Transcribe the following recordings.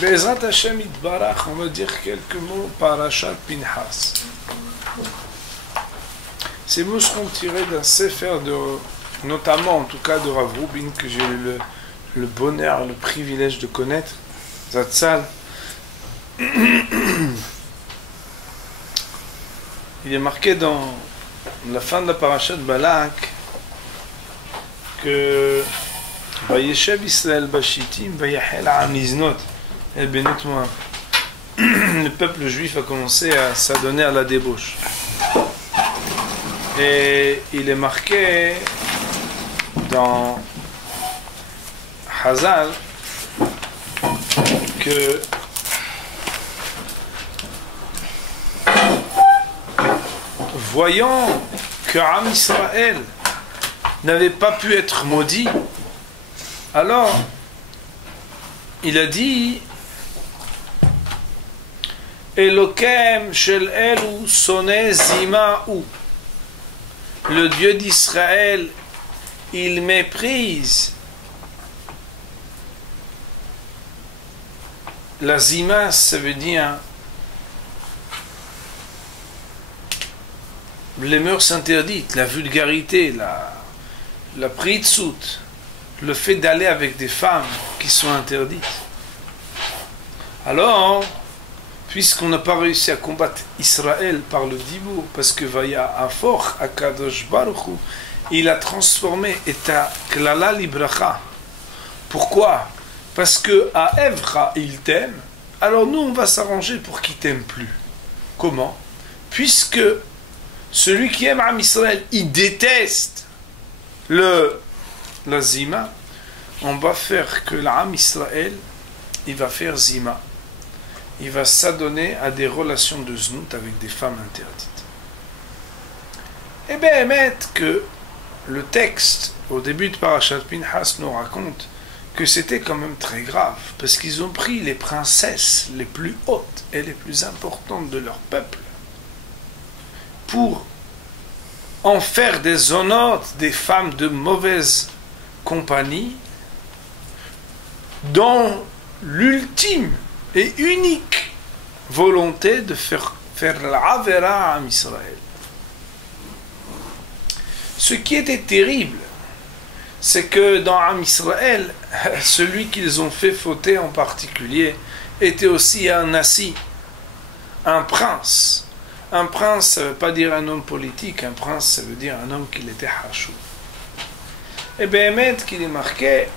Be'ezrat Hashem Yitbarach, on va dire quelques mots Parashat Pinchas. Ces mots seront tirés d'un sefer notamment en tout cas de Rav Rubin, que j'ai eu le bonheur, le privilège de connaître, Zatzal. Il est marqué dans la fin de la Parashat Balak que Vayeshev Israël Bashitim Vayachel Ha'am Liznot El Benot Moab. Le peuple juif a commencé à s'adonner à la débauche. Et il est marqué dans Hazal que voyant que Am Israël n'avait pas pu être maudit, alors il a dit Elokem shel elu soneh zima'u, le Dieu d'Israël, il méprise la zima, ça veut dire les mœurs interdites, la vulgarité, la pritsout, le fait d'aller avec des femmes qui sont interdites. Alors, puisqu'on n'a pas réussi à combattre Israël par le dibour, parce que Vaya Afor Akadosh Baruch Hu, il a transformé Eta Klala Libracha. Pourquoi? Parce que à Evra il t'aime, alors nous on va s'arranger pour qu'il t'aime plus. Comment? Puisque celui qui aime Am Israël, il déteste la Zima, on va faire que l'Am Israël, il va faire Zima. Il va s'adonner à des relations de znout avec des femmes interdites. Et bien, émettre que le texte, au début de Parashat Pinchas, nous raconte que c'était quand même très grave, parce qu'ils ont pris les princesses les plus hautes et les plus importantes de leur peuple pour en faire des honnêtes, des femmes de mauvaise compagnie, dans l'ultime et unique volonté de faire l'avera à Israël. Ce qui était terrible, c'est que dans Am Israël, celui qu'ils ont fait fauter en particulier était aussi un nasi, un prince. Un prince, ça ne veut pas dire un homme politique, un prince, ça veut dire un homme qui était hachou. Et bien, qu'il est marqué,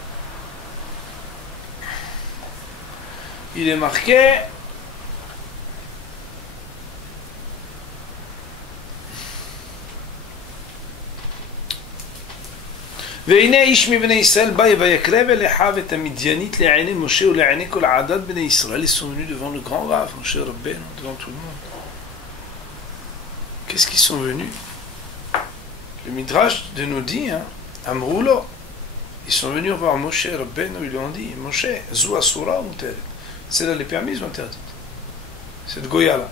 והנה איש מבני ישראל בא ויקרב אל אחיו את המדיינית לעיני משה ולעיני כל עדת בני ישראל. Ils sont venus devant le grand Rav, Moshe Rabbeinu, devant tout le monde. Qu'est-ce qu'ils sont venus? Le Midrash de nous dit, Amroulo, ils sont venus voir Moshe Rabbeinu, ils lui ont dit, Moshe, Zou Asura ou Muteret? C'est là les permis ou interdites? Cette Goya-là.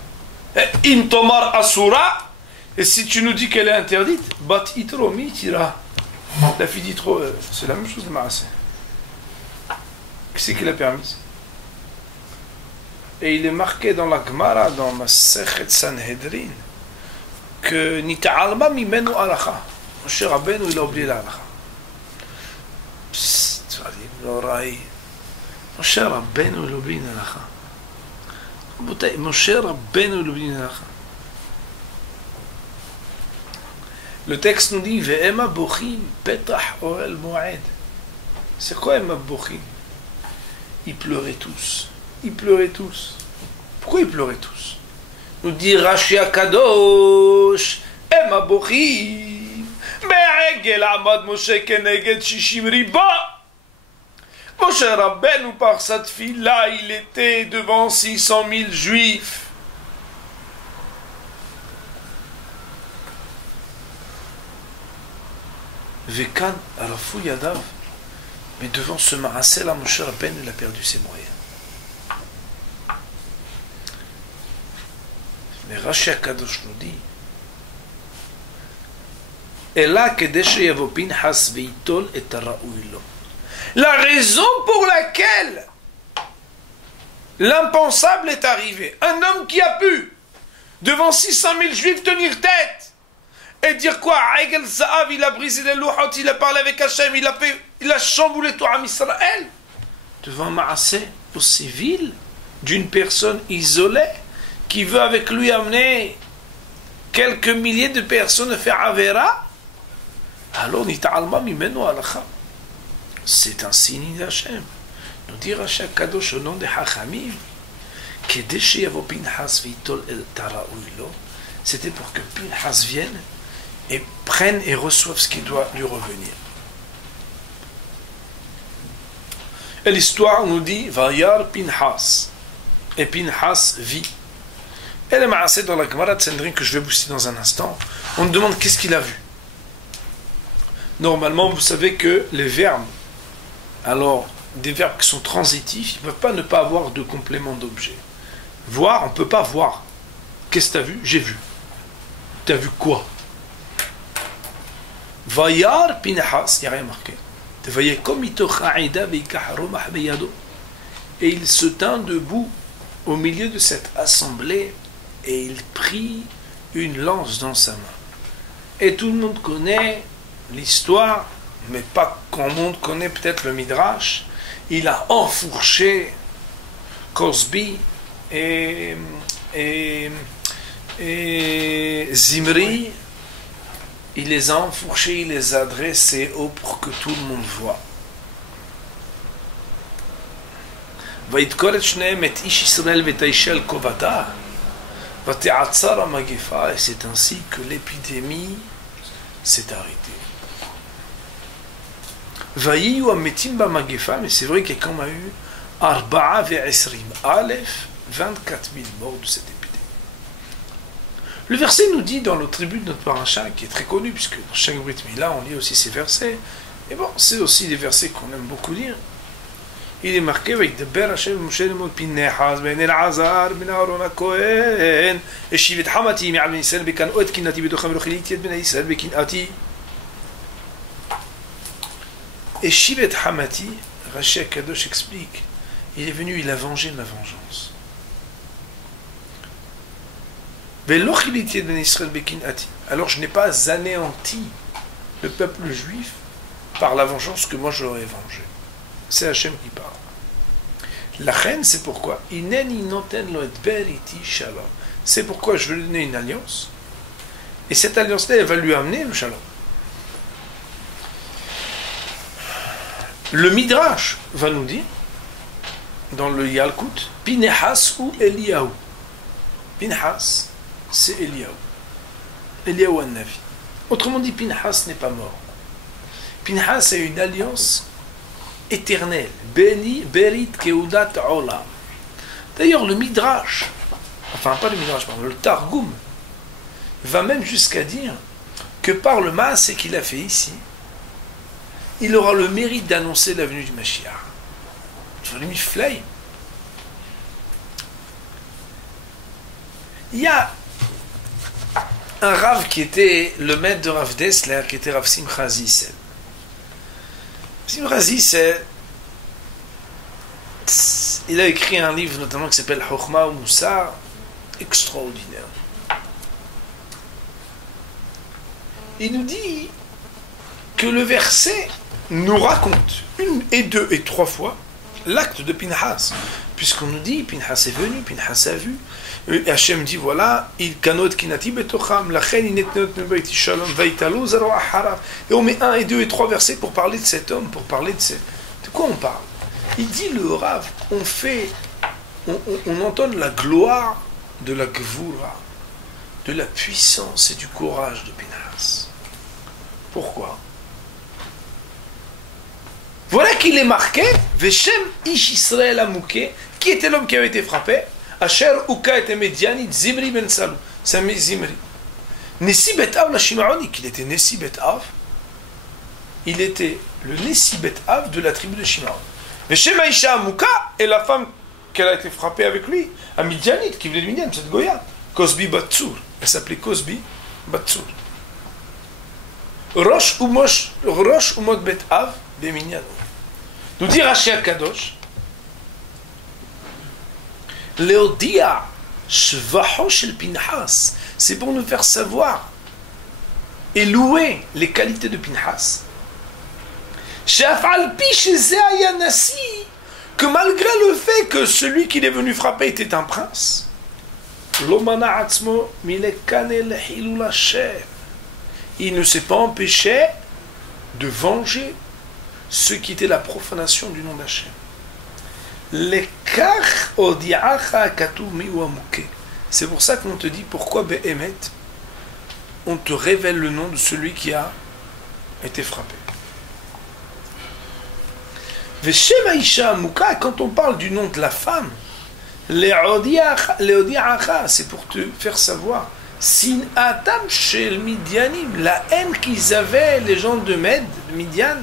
In Tomar Asura, et si tu nous dis qu'elle est interdite, Bat Itro Mitira. La fille d'Itro, c'est la même chose de Maaseh. Qui c'est qui l'a permise? Et il est marqué dans la Gemara, dans Masechet Sanhedrin, que Nita'alma mimenu alacha. Moshe Rabbeinu, il a oublié la alacha. Psst, tu vas dire, l'oreille. Moshe Rabbeinu, il a oublié la alacha. Moshe Rabbeinu, il a oublié la alacha. Le texte nous dit Ve'ema bochim petach oel moed. C'est quoi Ema bochim? Ils pleuraient tous. Ils pleuraient tous. Pourquoi ils pleuraient tous? Nous dit Rashi Akadosh Ema bochim Be'egel amad Moshe keneged shishim riba. Moshe Rabbeinu par sa tfila, il était devant 600 000 juifs. Vekan Arafou Yadav, mais devant ce Maaseh là, Moshe Rabbeinu, il a perdu ses moyens. Mais Rashi Akadosh nous dit Ela kedesh yavo Pinchas veitol et haraui lo. La raison pour laquelle L'impensable est arrivé. Un homme qui a pu, devant 600 000 juifs, tenir tête et dire quoi? Aïgel Zahav, il a brisé les louhot, il a parlé avec Hachem, il a chamboulé tout Am Israël. Devant Maaseh aussi vil d'une personne isolée qui veut avec lui amener quelques milliers de personnes faire Avera. Alors, c'est un signe d'Hachem. Nous dire à chaque Kadosh au nom de Hachamim, c'était pour que Pinhas vienne et prenne et reçoive ce qui doit lui revenir. Et l'histoire nous dit Vayar Pinhas. Et Pinhas vit. Et le Maaseh dans la Gemara de Sanhedrin que je vais vous citer dans un instant, on nous demande qu'est-ce qu'il a vu. Normalement, vous savez que les verbes, alors des verbes qui sont transitifs, ils ne peuvent pas ne pas avoir de complément d'objet. Voir, on ne peut pas voir. Qu'est-ce que tu as vu? J'ai vu. Tu as vu quoi? Vayar Pinhas, il n'y a rien marqué. Et il se tint debout au milieu de cette assemblée et il prit une lance dans sa main. Et tout le monde connaît l'histoire, mais pas grand monde connaît peut-être le Midrash. Il a enfourché Cosbi et Zimri. Il les a enfourchés, il les a dressés haut pour que tout le monde voit. Et c'est ainsi que l'épidémie s'est arrêtée. Mais c'est vrai qu'il y a quand même eu 24 000 morts de cette épidémie. Le verset nous dit dans le tribut de notre paracha, qui est très connu, puisque dans chaque Brit Mila, on lit aussi ces versets. Et bon, c'est aussi des versets qu'on aime beaucoup lire. Il est marqué avec de Ber Hashem Moshe Lemot Pinehas Ben Elazar Ben Aaron HaKohen Eshivet Hamati Mi'al Ben Yisrael Bekan Oet Kinati Betocham Rochilit Yed Ben Yisrael Bekinati Eshivet Hamati, Rashi Akadosh explique, il est venu, il a vengé ma vengeance. Alors je n'ai pas anéanti le peuple juif par la vengeance que moi je leur ai vengée. C'est Hachem qui parle. La reine, c'est pourquoi c'est pourquoi je veux lui donner une alliance. Et cette alliance-là, elle va lui amener le shalom. Le Midrash va nous dire, dans le Yalkut, Pinehas ou Eliyahu. Pinehas, c'est Eliyahu. Eliyahu an-Navi. Autrement dit, Pinhas n'est pas mort. Pinhas a une alliance éternelle. Berit Keudat Olam. D'ailleurs, le Midrash, enfin pas le Midrash, pardon, le Targum, va même jusqu'à dire que par le Maaseh qu'il a fait ici, il aura le mérite d'annoncer la venue du Mashiach. Je l'ai mis flay. Il y a un Rav qui était le maître de Rav Dessler, qui était Rav Simcha Zissel. Simcha Zissel, il a écrit un livre notamment qui s'appelle Chokhma ou Moussar, extraordinaire. Il nous dit que le verset nous raconte une et deux et trois fois l'acte de Pinhas, puisqu'on nous dit Pinhas est venu, Pinhas a vu. Et Hachem dit voilà, il kanot kinati betocham, lachen inetnot nebaiti shalom, vaitalo zaro ahara. Et on met un et deux et trois versets pour parler de cet homme, pour parler de quoi on parle. Il dit le Rav, on entonne la gloire de la gvura, de la puissance et du courage de Pinhas. Pourquoi? Voilà qu'il est marqué, Veshem Ish Israël Amouké, qui était l'homme qui avait été frappé, Asher Uka et Mediani, Zimri ben Salou, c'est Zimri. Nessi Bet Av, la Shimaoni, qu'il était Nessi Bet Av, il était le Nessi Bet Av de la tribu de Shimaon. Veshem Aisha Amouka, et la femme qu'elle a été frappée avec lui, à Midianite, qui venait de Midian, cette Goya, Cosbi Batsur, elle s'appelait Cosbi Batsur. Rosh Umot Bet Av, de Minyan. Nous dit Rashi Akadosh, Leodia, Shvaho shel Pinhas. C'est pour nous faire savoir et louer les qualités de Pinhas. She'afal pi shezeh haya nasi, que malgré le fait que celui qui est venu frapper était un prince, lo mana atzmo milekane lehilul Hashem, il ne s'est pas empêché de venger ce qui était la profanation du nom d'Hachem. C'est pour ça qu'on te dit pourquoi Behemet, on te révèle le nom de celui qui a été frappé. Quand on parle du nom de la femme, c'est pour te faire savoir la haine qu'ils avaient, les gens de Midian,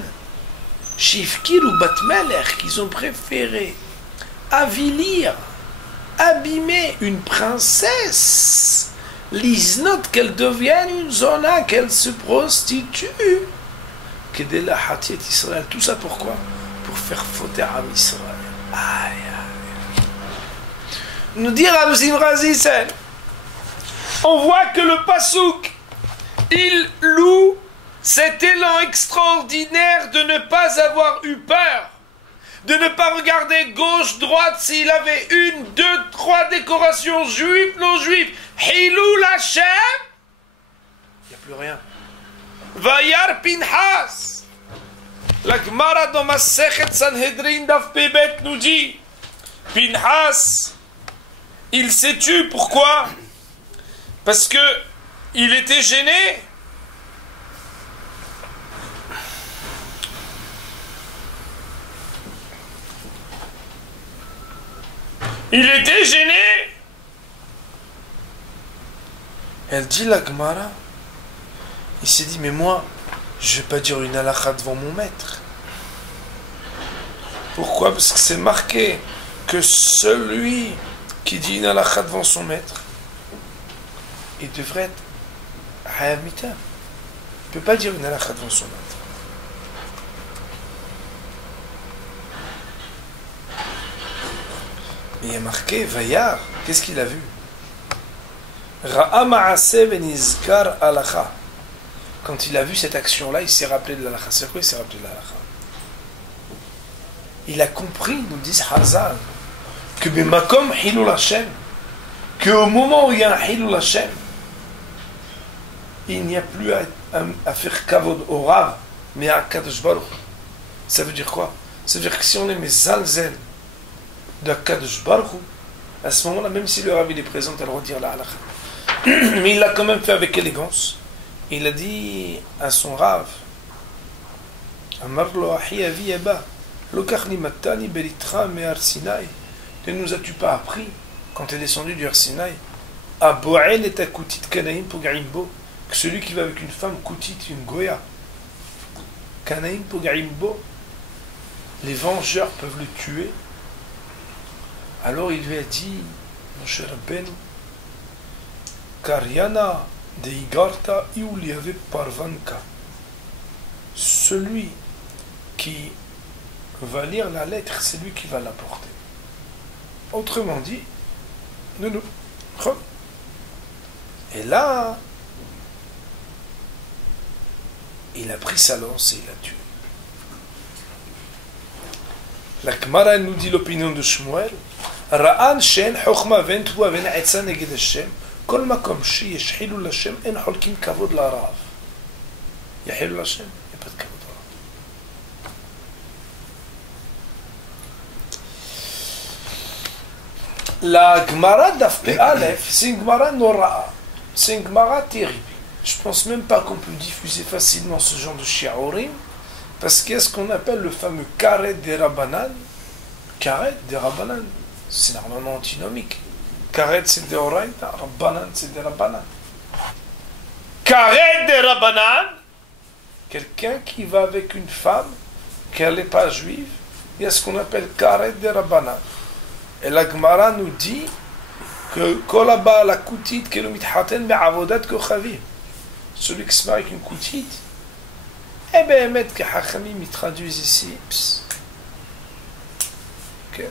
Shifkir ou Batmelech, qu'ils ont préféré avilir, abîmer une princesse, l'isnot, qu'elle devienne une zona, qu'elle se prostitue, que de la Hatiet Israël. Tout ça pourquoi? Pour faire fauter à Israël. Aïe, aïe. Nous dire à Razisen, on voit que le Passouk, il loue cet élan extraordinaire de ne pas avoir eu peur, de ne pas regarder gauche, droite, s'il avait une, deux, trois décorations juives, non juives. Hilul Hashem, il n'y a plus rien. Vayar Pinhas. La Gemara dans Masechet Sanhedrin Daf Pebet nous dit, Pinhas, il s'est tué, pourquoi? Parce que il était gêné. Il était gêné. Elle dit la Gemara, il s'est dit, mais moi, je ne vais pas dire une halakha devant mon maître. Pourquoi? Parce que c'est marqué que celui qui dit une halakha devant son maître, il devrait être Hayav Mita. Il ne peut pas dire une halakha devant son maître. Mais il y a marqué Vayar. Qu'est-ce qu'il a vu? Ra'a ma'aseh venizkar halakha. Quand il a vu cette action-là, il s'est rappelé de l'halakha. C'est quoi il s'est rappelé de l'halakha? Il a compris, nous dit Hazal, que Bimakom Hilul Hashem, qu'au moment où il y a un Hilul Hashem, il n'y a plus à faire kavod au Rav, mais à Kadosh Baruch. Ça veut dire quoi? Ça veut dire que si on est mes zalzel de Kadosh Baruch, à ce moment-là, même si le Rav il est présent, elle redire la halakha. Mais il l'a quand même fait avec élégance. Il a dit à son Rav, Amarlo ahi avi eba, lokachni matani beritra me Har Sinai. Ne nous as-tu pas appris, quand tu es descendu du Har Sinai, à Boel et à Koutit Kanaïm pour Garimbo, que celui qui va avec une femme Koutit, une Goya, Kanaïm pour Garimbo, les vengeurs peuvent le tuer. Alors il lui a dit, mon cher Ben, Karyana de Igarta Iuliave Parvanka. Celui qui va lire la lettre, c'est lui qui va la porter. Autrement dit, nous. Et là, il a pris sa lance et il l'a tué. La Gemara nous dit l'opinion de Shmuel. Ra'an shen chokhma ven twa ven etza neged Hashem. Kol makom sheyesh hilul Hashem en holkim kavod larav. Il y a hilul Hashem, il n'y a pas de kavod larav. La Gemara d'Af Aleph, c'est une Gemara Nora'a. C'est une Gemara terrible. Je ne pense même pas qu'on peut diffuser facilement ce genre de shi'urim, parce qu'il y a ce qu'on appelle le fameux Karet des Rabbanan. Karet des Rabbanan, c'est normalement antinomique. Karet c'est des Oraïta, Rabbanan c'est des Rabbanan. Karet des Rabbanan, quelqu'un qui va avec une femme, qu'elle n'est pas juive, il y a ce qu'on appelle Karet des Rabbanan. Et la Gemara nous dit que Kolaba la Koutit Kelomit Haten Me'avodat Kochavim. Celui qui se marie avec une Koutit, eh bien, mettre que Hachamim ils traduisent ici. Okay.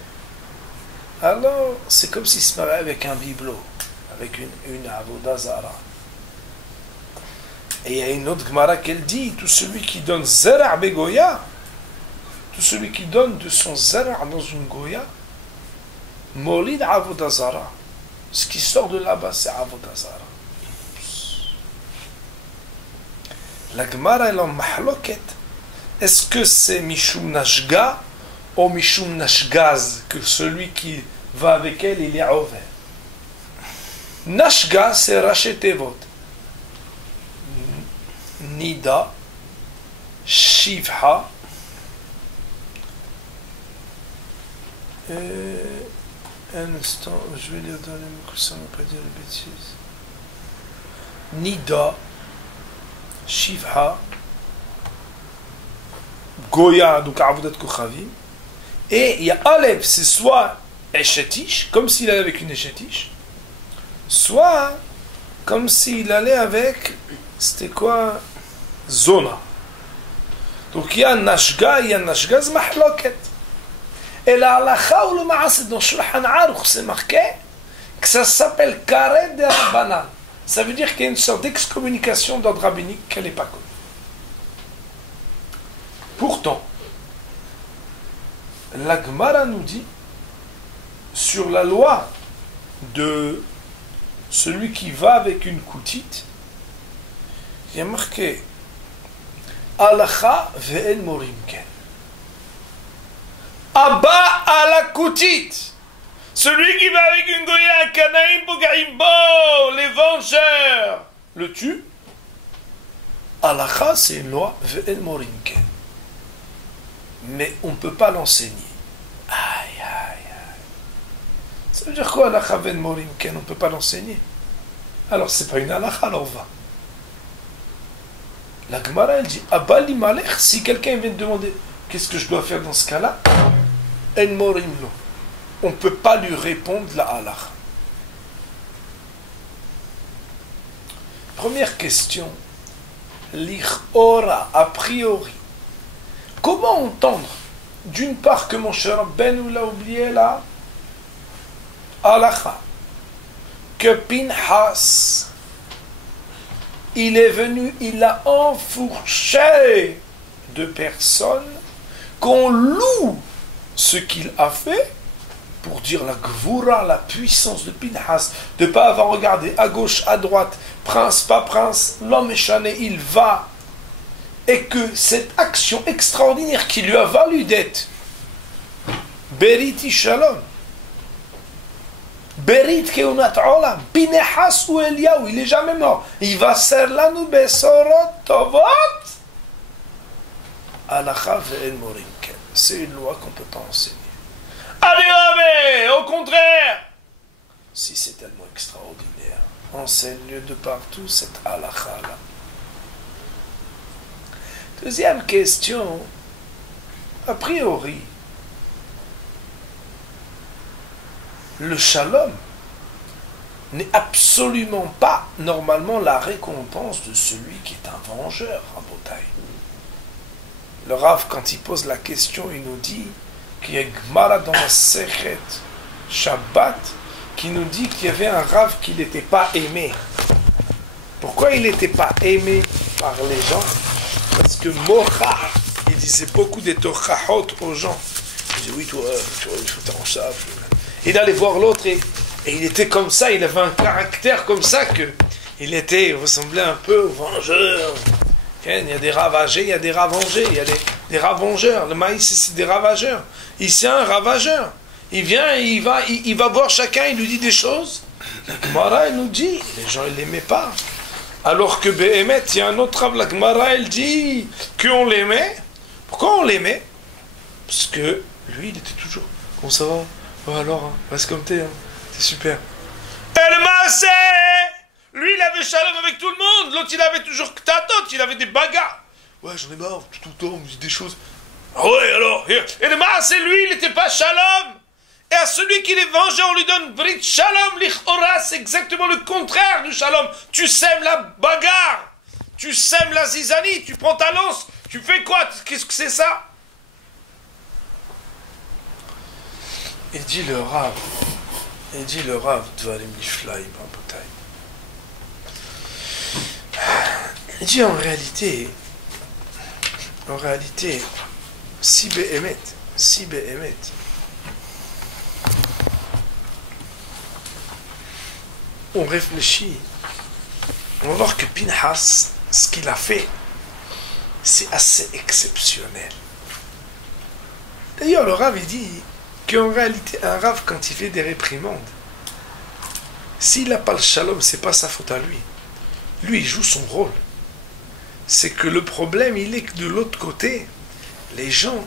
alors c'est comme s'il se mariait avec un bibelot, avec une avoda zara. Et il y a une autre Gemara qu'elle dit, tout celui qui donne zara' begoya, tout celui qui donne de son zara' dans une goya, molid avoda zara. Ce qui sort de là-bas, c'est avoda zara. La Gemara elle en mahloket. Est-ce que c'est Mishum Nashga ou Mishum Nashgaz, que celui qui va avec elle, il est ouvert? Nashga, c'est Rachetevot. Nida, Shivha, un instant, je vais lire dans les mots que ça ne va pas dire les bêtises. Nida, Shivha, Goya, donc Avodat Kochavim. Et il y a Aleph, c'est soit Eshetish, comme s'il allait avec une Eshetish, soit comme s'il allait avec, c'était quoi? Zona. Donc il y a Nashga, il y a Nashgaz Mahloket. Et la halakha ou le ma'aseh dans Shulchan Aruch, c'est marqué que ça s'appelle Karet de Rabbanan. Ça veut dire qu'il y a une sorte d'excommunication d'ordre rabbinique qu'elle n'est pas connue. Pourtant, la Gemara nous dit, sur la loi de celui qui va avec une koutite, il y a marqué Alacha ve'en morim ken. Abba à la koutite. Celui qui va avec une goya, Kanaim Bogaimbo, les vengeurs, le tue. Alacha, c'est une loi ve'en morim ken. Mais on ne peut pas l'enseigner. Aïe, aïe, aïe. Ça veut dire quoi, Alacha ve'en morim ken? On ne peut pas l'enseigner. Alors, c'est pas une Alacha, alors va. La Gemara, elle dit, Abali Malech, si quelqu'un vient te demander, qu'est-ce que je dois faire dans ce cas-là? En morim lo. On ne peut pas lui répondre la Alacha. Première question. L'Ichora, a priori. Comment entendre, d'une part, que mon cher Ben l'a oublié là, Alacha, que Pinhas, il est venu, il a enfourché de personnes, qu'on loue ce qu'il a fait, pour dire la gvoura, la puissance de Pinhas, de ne pas avoir regardé à gauche, à droite, prince, pas prince, l'homme échané, il va. Et que cette action extraordinaire qui lui a valu d'être Beriti Shalom, Berit Keunat Olam, Pinehas ou Eliyahu, il n'est jamais mort. Il va ser lanu besorot tovot. Alacha ve'en morim ken. C'est une loi qu'on ne peut pas enseigner. Allez, au contraire, si c'est tellement extraordinaire, enseigne de partout cette alacha là. Deuxième question, a priori, le shalom n'est absolument pas normalement la récompense de celui qui est un vengeur, Rabotai. Le Rav, quand il pose la question, il nous dit qu'il y a une Gemara dans la Sechet Shabbat qui nous dit qu'il y avait un Rav qui n'était pas aimé. Pourquoi il n'était pas aimé par les gens? Parce que Mocha, il disait beaucoup de tochahot aux gens. Il disait, oui, toi, il faut t'en savoir. Il allait voir l'autre et il était comme ça, il avait un caractère comme ça que il ressemblait un peu au vengeur. Il y a des ravagés, il y a des ravengés, il y a des ravengeurs. Le maïs, c'est des ravageurs. Ici, un ravageur. Il vient, il va voir chacun, il lui dit des choses. La Gemara, elle nous dit, les gens, ils ne l'aimaient pas. Alors que Behemet, il y a un autre Rav, la Gemara, elle dit qu'on l'aimait. Pourquoi on l'aimait? Parce que lui, il était toujours, comment ça va? Ouais, alors, hein, reste comme t'es, hein. C'est super. El Maaseh, lui, il avait shalom avec tout le monde. L'autre, il avait toujours ktatot, il avait des bagarres. Ouais, j'en ai marre, tout le temps, on me dit des choses. Ah ouais, alors, et le Maaseh, lui, il n'était pas shalom. Et à celui qui les venge, on lui donne Brit Shalom, l'Ichora, c'est exactement le contraire du Shalom. Tu sèmes la bagarre, tu sèmes la zizanie, tu prends ta lance, tu fais quoi? Qu'est-ce que c'est ça? il dit le Rav, Dvarim Niflaim, il dit en réalité, si Behemet, on réfléchit, on va voir que Pinhas, ce qu'il a fait, c'est assez exceptionnel. D'ailleurs, le Rav, il dit qu'en réalité, un Rav, quand il fait des réprimandes, s'il n'a pas le shalom, c'est pas sa faute à lui. Lui, il joue son rôle. C'est que le problème, il est que de l'autre côté, les gens,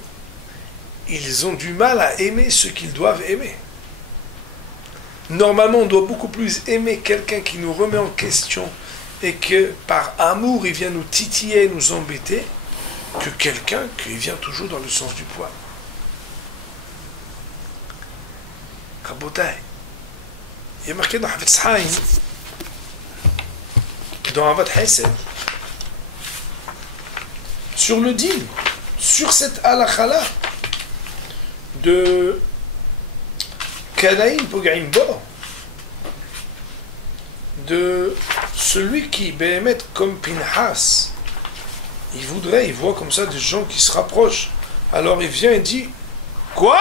ils ont du mal à aimer ce qu'ils doivent aimer. Normalement, on doit beaucoup plus aimer quelqu'un qui nous remet en question et que par amour, il vient nous titiller, nous embêter, que quelqu'un qui vient toujours dans le sens du poil. Rabotai, il y a marqué dans Havetz Haim, dans Avad Hesed, sur le dîme, sur cette halakha-là de Kanaïm Poga'im Bo, de celui qui, Behemet, comme Pinhas, il voit comme ça des gens qui se rapprochent. Alors il vient et dit, quoi?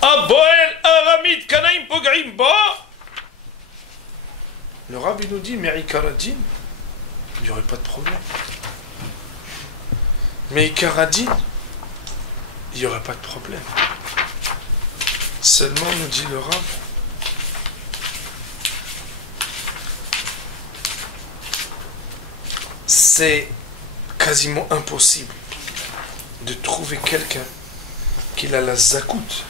Aboel Aramid Kanaïm Poga'im Bo? Le Rabbi nous dit, mais Ikaradin, il n'y aurait pas de problème. Mais Ikaradin, il n'y aurait pas de problème. Seulement, nous dit le Rav, c'est quasiment impossible de trouver quelqu'un qui a la zakout,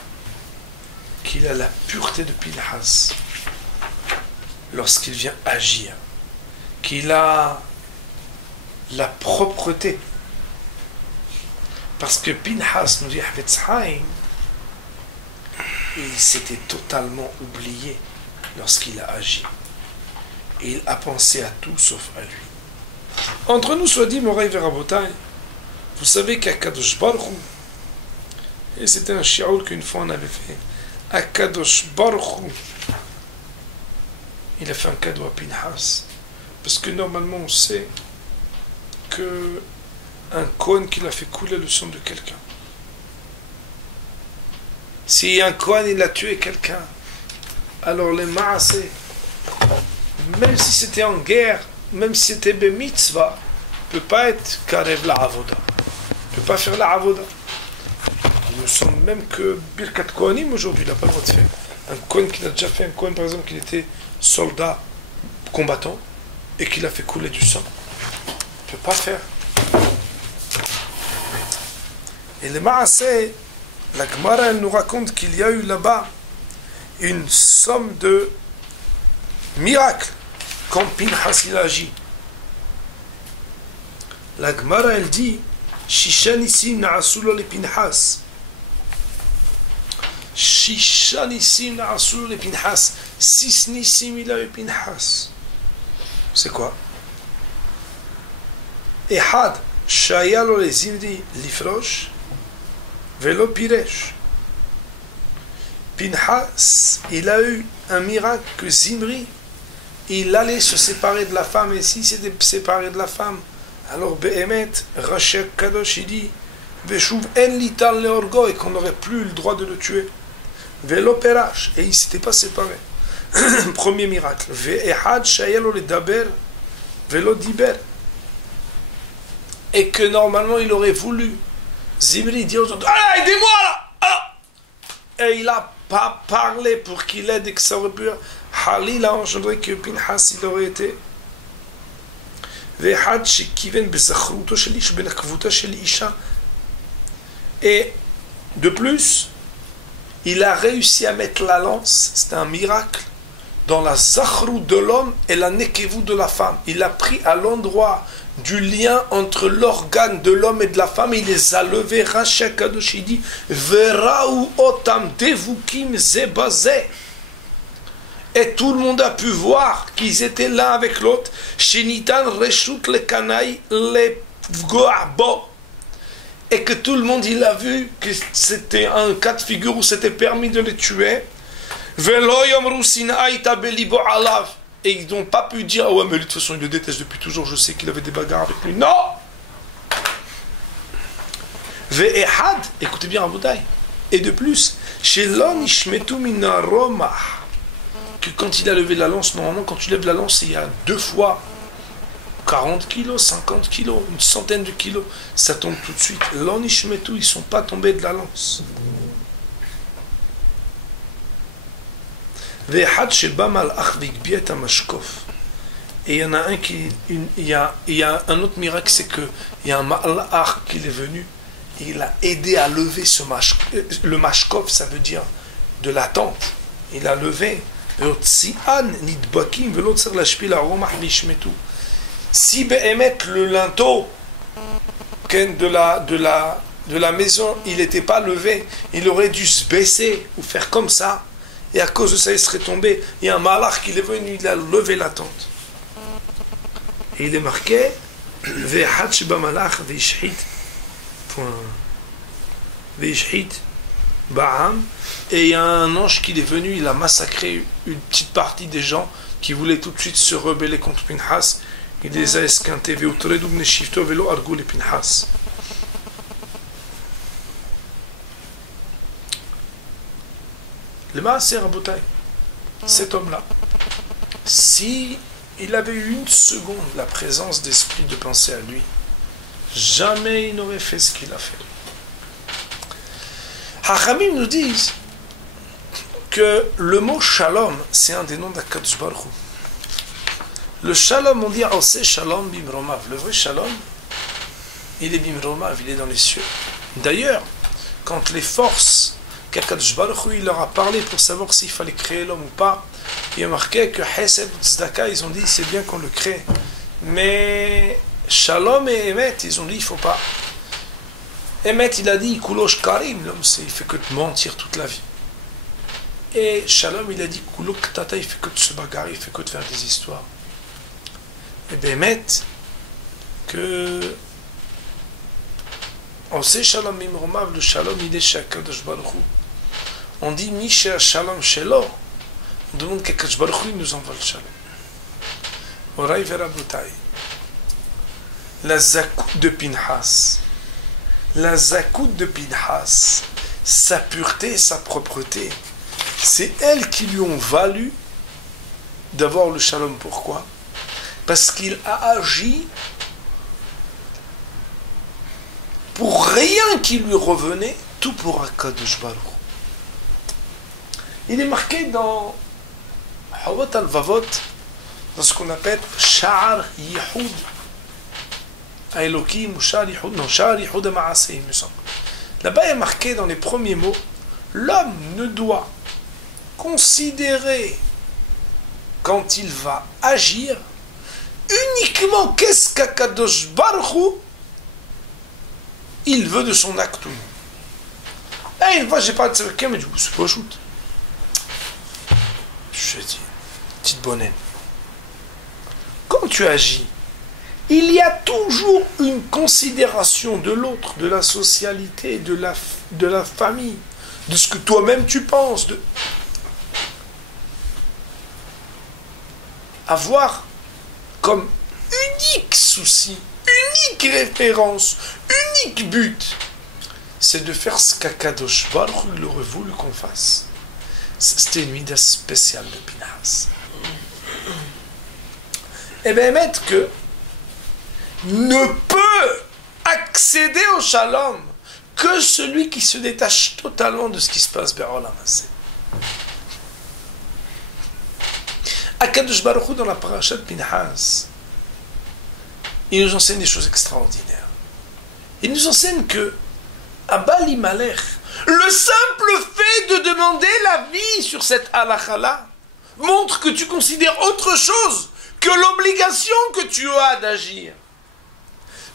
qui a la pureté de Pinhas lorsqu'il vient agir, qu'il a la propreté. Parce que Pinhas, nous dit Havetz Haim, il s'était totalement oublié lorsqu'il a agi. Il a pensé à tout sauf à lui. Entre nous, soit dit, Moraï Verabotai, vous savez qu'Akadosh Baruch Hu, et c'était un shi'oul qu'une fois on avait fait, Akadosh Baruch Hu, il a fait un cadeau à Pinhas. Parce que normalement, on sait que un Kohen qui l'a fait couler le sang de quelqu'un. Si un Kohen il a tué quelqu'un, alors les Maaseh, même si c'était en guerre, même si c'était Bemitzvah, ne peut pas être Karev la Avoda. Ne peut pas faire la Avoda. Nous sommes même que Birkat Kohanim aujourd'hui, il n'a pas le droit de faire. Un Kohen qui a déjà fait, un Kohen par exemple qui était soldat, combattant, et qu'il a fait couler du sang. Il ne peut pas faire. Et le Maaseh, la Gemara, elle nous raconte qu'il y a eu là-bas une somme de miracles quand Pinhas il agit. La Gemara, elle dit Shisha Nissim na'asulo le Pinhas. Shisha Nissim na'asulo le Pinhas. 6 Nissim il a eu Pinhas. C'est quoi? Ehad, Shaya lo le Zimri lifrosh. Velo Piresh. Pinhas, il a eu un miracle que Zimri, il allait se séparer de la femme, et s'il s'était séparé de la femme, alors Behemet, Rachel Kadosh, il dit, Veshuv en lital le orgo, et qu'on n'aurait plus le droit de le tuer. Velo Perash, et il ne s'était pas séparé. Premier miracle. Ve'ehad shayelo le daber, velo diber. Et que normalement il aurait voulu. Zimri dit aux autres, allez, aidez-moi là! Ah! Et il n'a pas parlé pour qu'il aide et que ça aurait pu. Halil a engendré que Pinhas il aurait été. Et de plus, il a réussi à mettre la lance, c'était un miracle, dans la zachrou de l'homme et la nekevou de la femme. Il a pris à l'endroit du lien entre l'organe de l'homme et de la femme, et il les a levés. Rashi Kadosh dit Veraou otam devukim zebazeh. Et tout le monde a pu voir qu'ils étaient l'un avec l'autre. Shenitan reshut le kanaï le vgoa bo. et que tout le monde il a vu que c'était un cas de figure où c'était permis de les tuer, et ils n'ont pas pu dire, ah ouais, mais lui, de toute façon, il le déteste depuis toujours, je sais qu'il avait des bagarres avec lui. Non! Ve'ehad, écoutez bien, Rabotai. Et de plus, chez l'on ishmetu minaroma, que quand il a levé la lance, normalement, quand tu lèves la lance, il y a 2 fois 40 kilos, 50 kilos, une centaine de kilos, ça tombe tout de suite. L'on ishmetu, ils ne sont pas tombés de la lance. Et il y en a un qui, il y a un autre miracle, c'est que il y a un malach qui est venu, et il a aidé à lever le mashkov, ça veut dire de la tente. Il a levé. Si Behemet, le linteau de la maison, il n'était pas levé, il aurait dû se baisser ou faire comme ça. Et à cause de ça, il serait tombé. Il y a un malach qui est venu, il a levé la tente. Et il est marqué Ve'had sheba malach ve'ishhit ba'am. Et il y a un ange qui est venu, il a massacré une petite partie des gens qui voulaient tout de suite se rebeller contre Pinhas. Il les a esquintés. Ve'utredu bnei shivto ve'lo argu le Pinhas. Le Maaser Rabotai, cet homme-là, si il avait eu une seconde la présence d'esprit de penser à lui, jamais il n'aurait fait ce qu'il a fait. Hachamim nous disent que le mot shalom, c'est un des noms d'Akadosh Baruch Hu. Le shalom, on dit Ose shalom bimromav. Le vrai shalom, il est bimromav, il est dans les cieux. D'ailleurs, quand les forces qu'Akadosh Baruch Hu, il leur a parlé pour savoir s'il fallait créer l'homme ou pas, il a marqué que Hesed, Tzedaka, ils ont dit c'est bien qu'on le crée, mais Shalom et Emet, ils ont dit il faut pas. Emet, il a dit Kulosh Karim, l'homme il fait que de mentir toute la vie. Et Shalom, il a dit Kulok Tata, il fait que de se bagarrer, il fait que de faire des histoires. Et bien Emet, que on sait Shalom Mimromav, le Shalom il est chez Akadosh Baruch Hu. On dit Misha Shalom Shelo. On demande qu'Akadosh Baruch Hu nous envoie le Shalom. Oray Verabotai. La zakout de Pinhas. La zakout de Pinhas. Sa pureté, sa propreté. C'est elles qui lui ont valu d'avoir le Shalom. Pourquoi? Parce qu'il a agi pour rien qui lui revenait, tout pour Akadosh Baruch Hu. Il est marqué dans Havot al-Vavot, dans ce qu'on appelle Sha'ar Yihoud Elokim ou Sha'ar Yihoud, non, Sha'ar Yihoud Ma'aseh, il me semble. Là-bas, il est marqué dans les premiers mots, l'homme ne doit considérer quand il va agir uniquement qu'est-ce qu'Akadosh Baruch Hu il veut de son acte ou non. Et une fois, j'ai parlé de ça avec quelqu'un, mais du coup, c'est pas shoot. Je dis, petite bonne. Quand tu agis, il y a toujours une considération de l'autre, de la socialité, de la famille, de ce que toi-même tu penses. Avoir comme unique souci, unique référence, unique but, c'est de faire ce qu'Akadosh Baruch Hu aurait voulu qu'on fasse. C'était une mida spéciale de Pinhas. Et bien, mettre que ne peut accéder au shalom que celui qui se détache totalement de ce qui se passe Be'olam Hazeh. Akadosh Baruch Hu dans la paracha de Pinhas, il nous enseigne des choses extraordinaires. Il nous enseigne que Abba Limalech, le simple fait de demander la vie sur cette halakha-là montre que tu considères autre chose que l'obligation que tu as d'agir.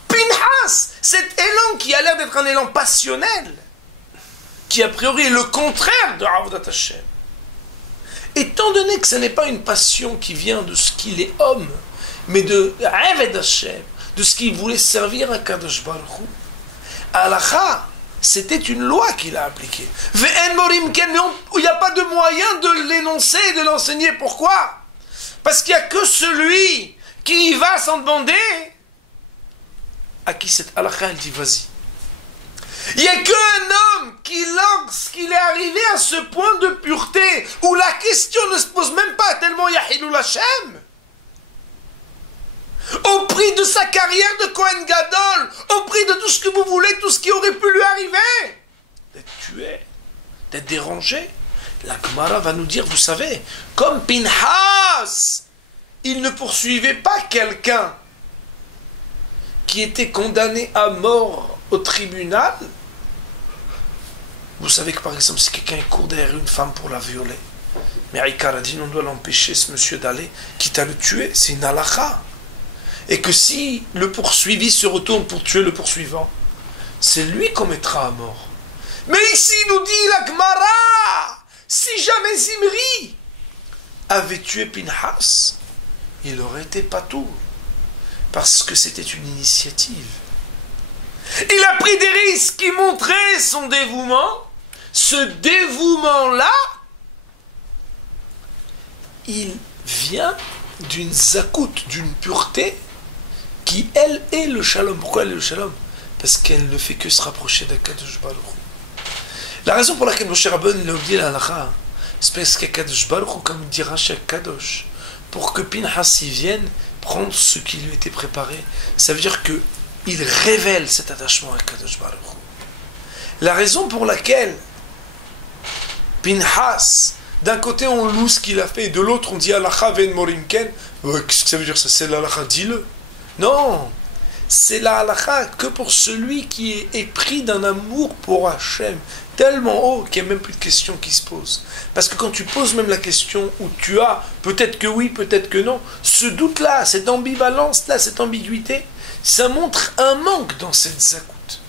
Pinhas, cet élan qui a l'air d'être un élan passionnel, qui a priori est le contraire de Avodat Hashem, étant donné que ce n'est pas une passion qui vient de ce qu'il est homme, mais de Aved Hashem, de ce qu'il voulait servir à Kadosh Baruch Hu, Halakha, c'était une loi qu'il a appliquée. Ve'en morim ken, mais il n'y a pas de moyen de l'énoncer et de l'enseigner. Pourquoi? Parce qu'il n'y a que celui qui y va sans demander, à qui cette halakha, elle dit vas-y. Il n'y a qu'un homme qui, lorsqu'il est arrivé à ce point de pureté, où la question ne se pose même pas tellement Yahilul Hashem, au prix de sa carrière de Kohen Gadol, au prix de tout ce que vous voulez, tout ce qui aurait pu lui arriver, d'être tué, d'être dérangé. La Gemara va nous dire, vous savez, comme Pinhas, il ne poursuivait pas quelqu'un qui était condamné à mort au tribunal. Vous savez que par exemple, si quelqu'un court derrière une femme pour la violer, mais Aïkar a dit, on doit l'empêcher, ce monsieur, d'aller, quitte à le tuer, c'est une halakha. Et que si le poursuivi se retourne pour tuer le poursuivant, c'est lui qu'on mettra à mort. Mais ici, nous dit la Gemara, si jamais Zimri avait tué Pinhas, il aurait été patour, parce que c'était une initiative. Il a pris des risques qui montraient son dévouement. Ce dévouement-là, il vient d'une zakout, d'une pureté, qui, elle, est le shalom. Pourquoi elle est le shalom? Parce qu'elle ne fait que se rapprocher d'Akadosh Baruch Hu. La raison pour laquelle Moshe Rabbeinu a oublié la halakha, c'est parce qu'Akadosh Baruch Hu, comme dira chaque Kadosh, pour que Pinhas y vienne prendre ce qui lui était préparé, ça veut dire que il révèle cet attachement à Kadosh Baruch Hu. La raison pour laquelle Pinhas, d'un côté on loue ce qu'il a fait, et de l'autre on dit halakha ven morimken, qu'est-ce que ça veut dire ça? C'est l'halakha, dis-le. Non, c'est la halakha que pour celui qui est épris d'un amour pour Hachem, tellement haut qu'il n'y a même plus de question qui se pose. Parce que quand tu poses même la question où tu as, peut-être que oui, peut-être que non, ce doute-là, cette ambivalence-là, cette ambiguïté, ça montre un manque dans cette zakout.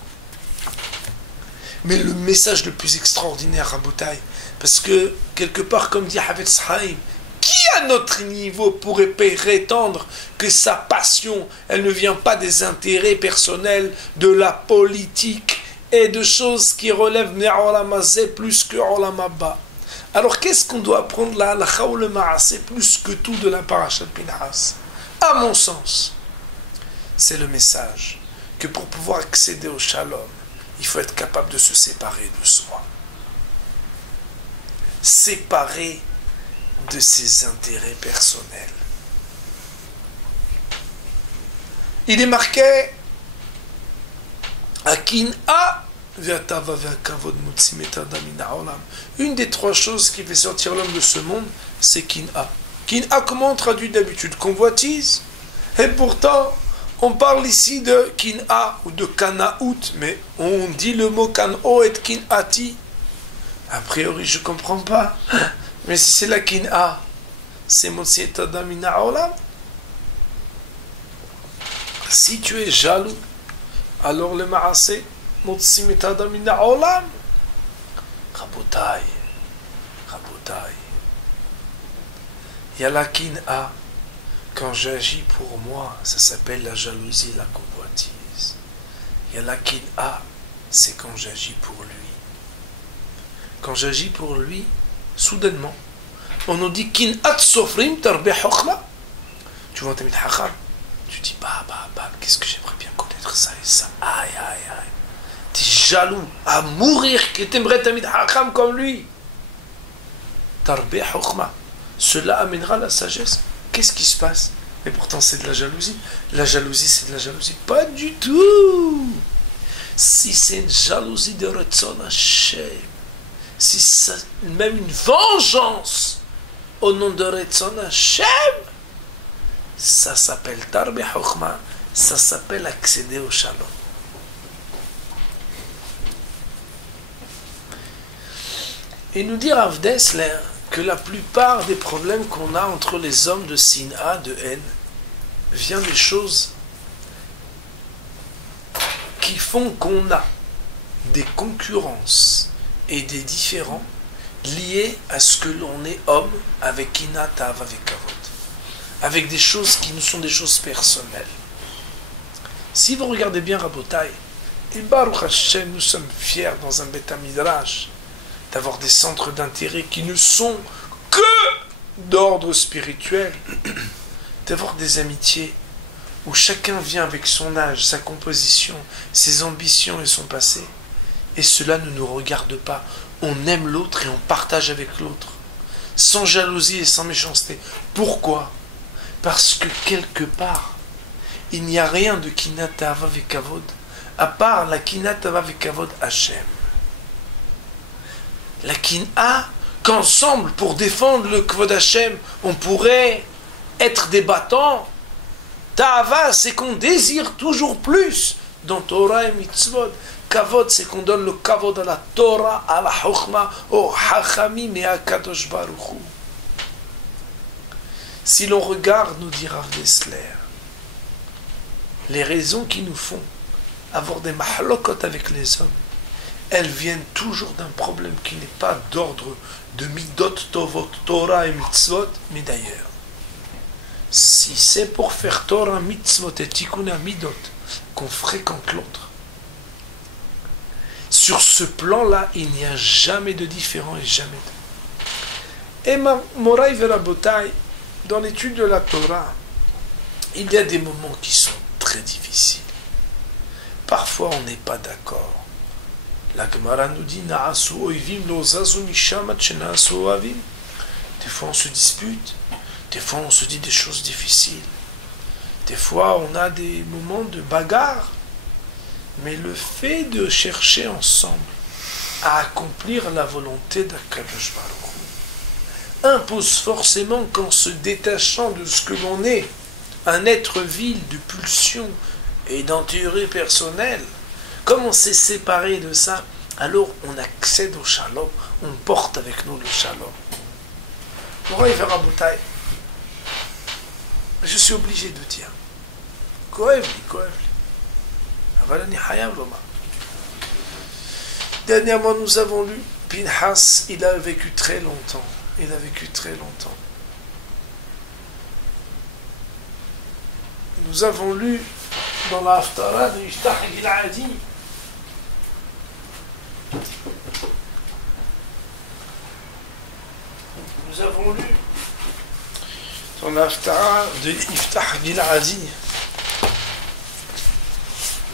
Mais le message le plus extraordinaire à Botaï, parce que quelque part, comme dit Havetz Haim, qui à notre niveau pourrait prétendre que sa passion, elle ne vient pas des intérêts personnels, de la politique et de choses qui relèvent Ne'olam Hazeh plus que Olam Haba? Alors qu'est-ce qu'on doit apprendre la halakha ou le ma'aseh plus que tout de la paracha de Pinhas? À mon sens, c'est le message que pour pouvoir accéder au shalom, il faut être capable de se séparer de soi. Séparer de ses intérêts personnels. Il est marqué une des trois choses qui fait sortir l'homme de ce monde, c'est Kin'a. Kin'a, comment on traduit d'habitude? Convoitise. Et pourtant, on parle ici de Kin'a ou de Kanaout, mais on dit le mot Kan'o et Kin'ati. A priori, je ne comprends pas. Mais si c'est la Kin'a, c'est Motzi et Adam Mina Olam. Si tu es jaloux, alors le Ma'aseh, Motzi et Adam Mina Olam. Rabotai. Il y a la Kin'a. Quand j'agis pour moi, ça s'appelle la jalousie, la convoitise. Il y a la Kin'a, c'est quand j'agis pour lui. Quand j'agis pour lui, soudainement, on nous dit Kin'at sofrim tarbe chokhma. Tu vois, Tamid Hacham, tu dis qu'est-ce que j'aimerais bien connaître ça et ça. Aïe. Tu es jaloux à mourir que tu aimerais Tamid Hacham comme lui. Tarbe chokhma. Cela amènera la sagesse. Qu'est-ce qui se passe? Et pourtant c'est de la jalousie. La jalousie, c'est de la jalousie. Pas du tout. Si c'est une jalousie de Ratzon Hashem, si c'est même une vengeance au nom de Ratzon Hashem, ça s'appelle Tarbe Chokhma, ça s'appelle accéder au Shalom. Et nous dit Rav Dessler que la plupart des problèmes qu'on a entre les hommes de Sin'a, de haine, vient des choses qui font qu'on a des concurrences et des différends liés à ce que l'on est homme avec Kina, Tav, avec Kavod, avec des choses qui nous sont des choses personnelles. Si vous regardez bien Rabotai, Et Baruch Hashem, nous sommes fiers dans un Beth Midrash d'avoir des centres d'intérêt qui ne sont que d'ordre spirituel, d'avoir des amitiés où chacun vient avec son âge, sa composition, ses ambitions et son passé. Et cela ne nous regarde pas. On aime l'autre et on partage avec l'autre, sans jalousie et sans méchanceté. Pourquoi? Parce que quelque part, il n'y a rien de Kinat Ahava Vekavod, à part la Kinat Ahava Vekavod Hashem. La Kin'a, qu'ensemble, pour défendre le Kvod Hashem, on pourrait être débattants. Ta'ava, c'est qu'on désire toujours plus dans Torah et Mitzvot. Kavod, c'est qu'on donne le Kavod à la Torah, à la Chokhmah, au Hachamim et à Kadosh Baruch Hu. Si l'on regarde, nous dira Gessler, les raisons qui nous font avoir des mahlokot avec les hommes, elles viennent toujours d'un problème qui n'est pas d'ordre de Midot Tovot, Torah et Mitzvot, mais d'ailleurs. Si c'est pour faire Torah, Mitzvot et Tikkun Midot qu'on fréquente l'autre, sur ce plan-là, il n'y a jamais de différent et jamais de... Et Moraï Verabotai, dans l'étude de la Torah, il y a des moments qui sont très difficiles. Parfois, on n'est pas d'accord. La Gemara nous dit Na'asu oivim lo zazu mishamat shena'asu oavim. Des fois, on se dispute. Des fois, on se dit des choses difficiles. Des fois, on a des moments de bagarre. Mais le fait de chercher ensemble à accomplir la volonté d'Akadosh Baruch Hu impose forcément qu'en se détachant de ce que l'on est, un être vil de pulsion et d'intérêt personnel, comme on s'est séparé de ça, alors on accède au shalom, on porte avec nous le shalom. Je suis obligé de dire, Koevli. Dernièrement, nous avons lu Pinhas, il a vécu très longtemps. Nous avons lu dans la Haftara de Yiftach Gil'adi. Nous avons lu dans la Haftara de Yiftach Gil'adi,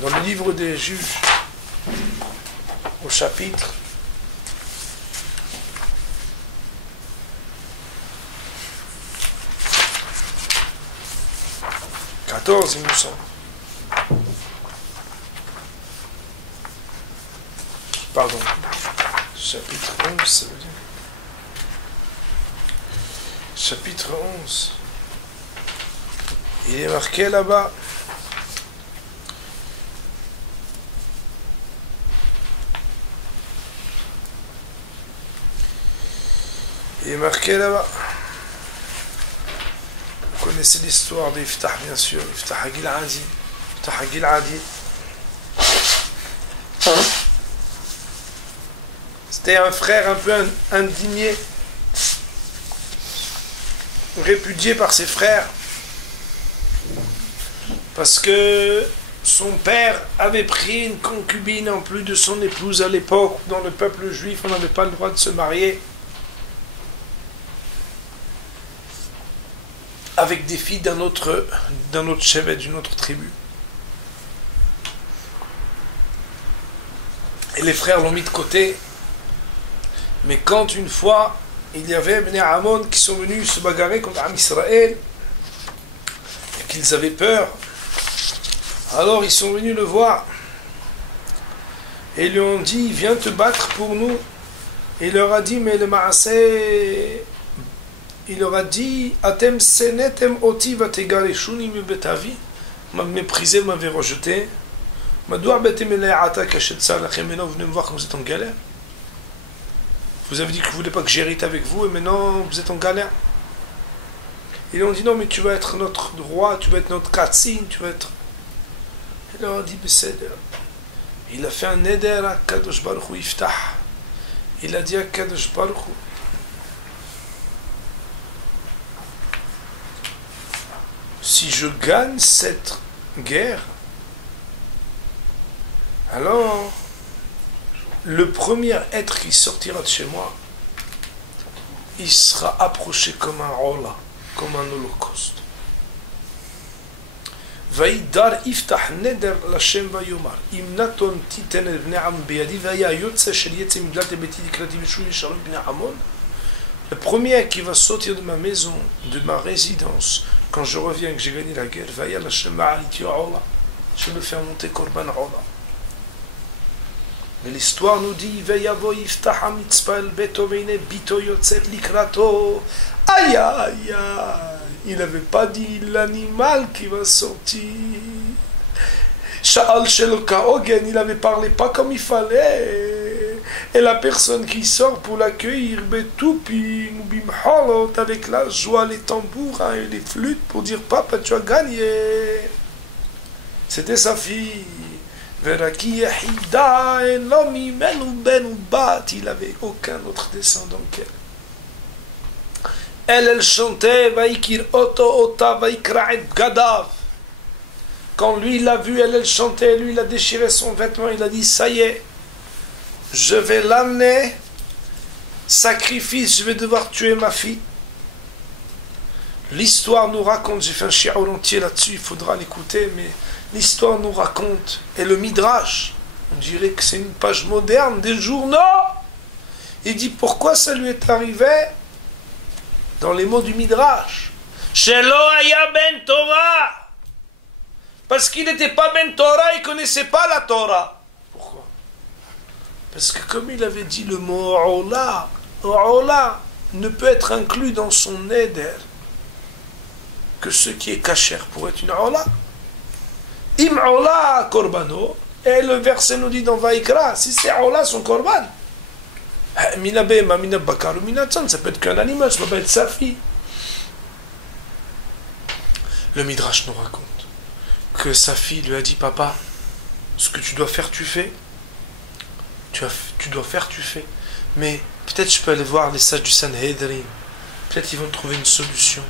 dans le livre des juges, au chapitre 14, il me semble. Pardon. Chapitre 11, ça veut dire. Chapitre 11. Il est marqué là-bas. Il est marqué là-bas. Vous connaissez l'histoire d'Iftah, bien sûr. Iftah Gil'adi. C'était un frère un peu indigné, répudié par ses frères, parce que son père avait pris une concubine en plus de son épouse. À l'époque, dans le peuple juif, on n'avait pas le droit de se marier avec des filles d'un autre chevet, d'une autre tribu. Et les frères l'ont mis de côté. Mais quand une fois, il y avait Bnei Ammon qui sont venus se bagarrer contre Am Israël, et qu'ils avaient peur, alors ils sont venus le voir, et ils lui ont dit, viens te battre pour nous. Et il leur a dit, mais le Maaseh, il leur a dit, Atem senetem oti vategareshuni mi betavi, m'a méprisé, m'avait rejeté. Madoua betem ele'ata kachet salachem, maintenant vous venez me voir quand vous êtes en galère. Vous avez dit que vous ne voulez pas que j'hérite avec vous, et maintenant vous êtes en galère. Ils ont dit, non, mais tu vas être notre roi, tu vas être notre katzin, tu vas être... Il leur a dit, Besséder. Il a fait un neder à Kadosh Baruch Hu Iftah. Il a dit à Kadosh Baruch Hu, si je gagne cette guerre, Alors, le premier être qui sortira de chez moi, il sera approché comme un Ola, comme un holocauste. וידר יפתח נדר לשם ויאמר אם נתון תיתן את בני עמון בידי והיה יוצא של יצא מדלת ביתי לקראתי ושוב ישאלו בני עמון. Le premier qui va sortir de ma maison, de ma résidence, quand je reviens que j'ai gagné la guerre, vaya la shema'aliti ola, je me fais monter korban ola. Mais l'histoire nous dit vayavo yiftach hamitzpah el beto veine bito yotzet likrato. Aïe aïe aïe. Il n'avait pas dit l'animal qui va sortir. Sha'al sheloka ogen, il avait parlé pas comme il fallait. Et la personne qui sort pour l'accueillir, betupin ou bimhalot, avec la joie, les tambours et les flûtes pour dire papa tu as gagné. C'était sa fille. Veraki yahida et l'homme menu ben ou bat, il avait aucun autre descendant qu'elle. Elle chantait, Vaikir Oto Ota Vaikraet Gadav. Quand lui l'a vu, elle chantait, lui il a déchiré son vêtement, il a dit ça y est, je vais l'amener, sacrifice, je vais devoir tuer ma fille. L'histoire nous raconte, j'ai fait un shi'ur entier là-dessus, il faudra l'écouter, mais l'histoire nous raconte, et le Midrash, on dirait que c'est une page moderne des journaux. Il dit pourquoi ça lui est arrivé. Dans les mots du Midrash, Shelo Aya Ben Torah, parce qu'il n'était pas Ben Torah, il ne connaissait pas la Torah. Pourquoi? Parce que comme il avait dit le mot Ola, Ola ne peut être inclus dans son éder que ce qui est kasher pour être une Ola. Im Ola Korbano, et le verset nous dit dans Vaikra, si c'est Ola son Korban. Mina Bema, Mina Bakar ou Mina Tzan, ça peut être qu'un animal, ça peut pas être sa fille. Le Midrash nous raconte que sa fille lui a dit papa, ce que tu dois faire, tu fais. Tu dois faire, tu fais. Mais peut-être je peux aller voir les sages du Sanhedrin. Peut-être ils vont trouver une solution.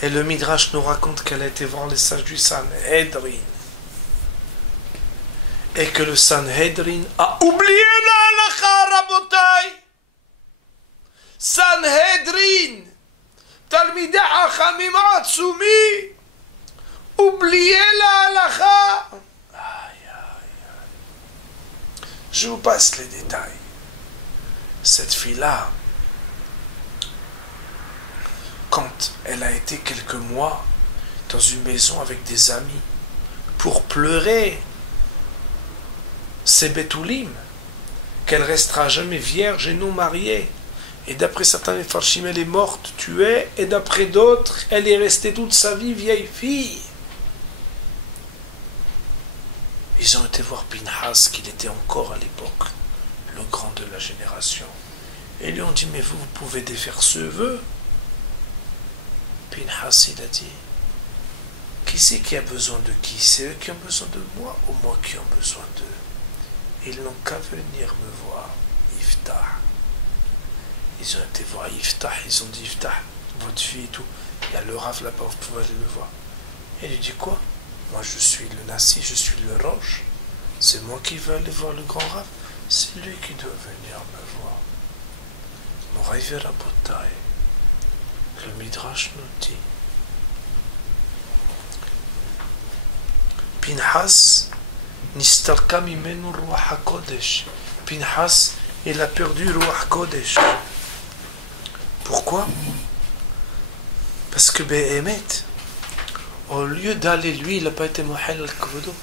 Et le Midrash nous raconte qu'elle a été voir les sages du Sanhedrin. Et que le Sanhedrin a oublié la halakha, rabotai. Sanhedrin, Talmidei Chachamim Atzumi, oublié la halakha. Aïe, aïe, aïe. Je vous passe les détails. Cette fille-là, quand elle a été quelques mois dans une maison avec des amis pour pleurer, c'est Betoulim, qu'elle restera jamais vierge et non mariée. Et d'après certains Mefarshim, elle est morte, tuée, et d'après d'autres, elle est restée toute sa vie vieille fille. Ils ont été voir Pinhas, qu'il était encore à l'époque le grand de la génération. Et ils lui ont dit, mais vous pouvez défaire ce vœu. Pinhas, il a dit, qui c'est qui a besoin de qui? C'est eux qui ont besoin de moi ou moi qui ont besoin d'eux? Ils n'ont qu'à venir me voir, Yiftah. Ils ont été voir Yiftah, ils ont dit Yiftah, votre fille et tout. Il y a le Rav là-bas, vous pouvez aller le voir. Et il lui dit quoi? Moi je suis le Nassi, je suis le Roche. C'est moi qui veux aller voir le grand Rav. C'est lui qui doit venir me voir. Moraï Rabotai. Le Midrash nous dit. Pinhas. Nistarka mimenu Ruach HaKodesh. Pinhas, il a perdu Ruach Kodesh. Pourquoi? Parce que Behemet, au lieu d'aller lui, il n'a pas été Mohel al-Kvodo.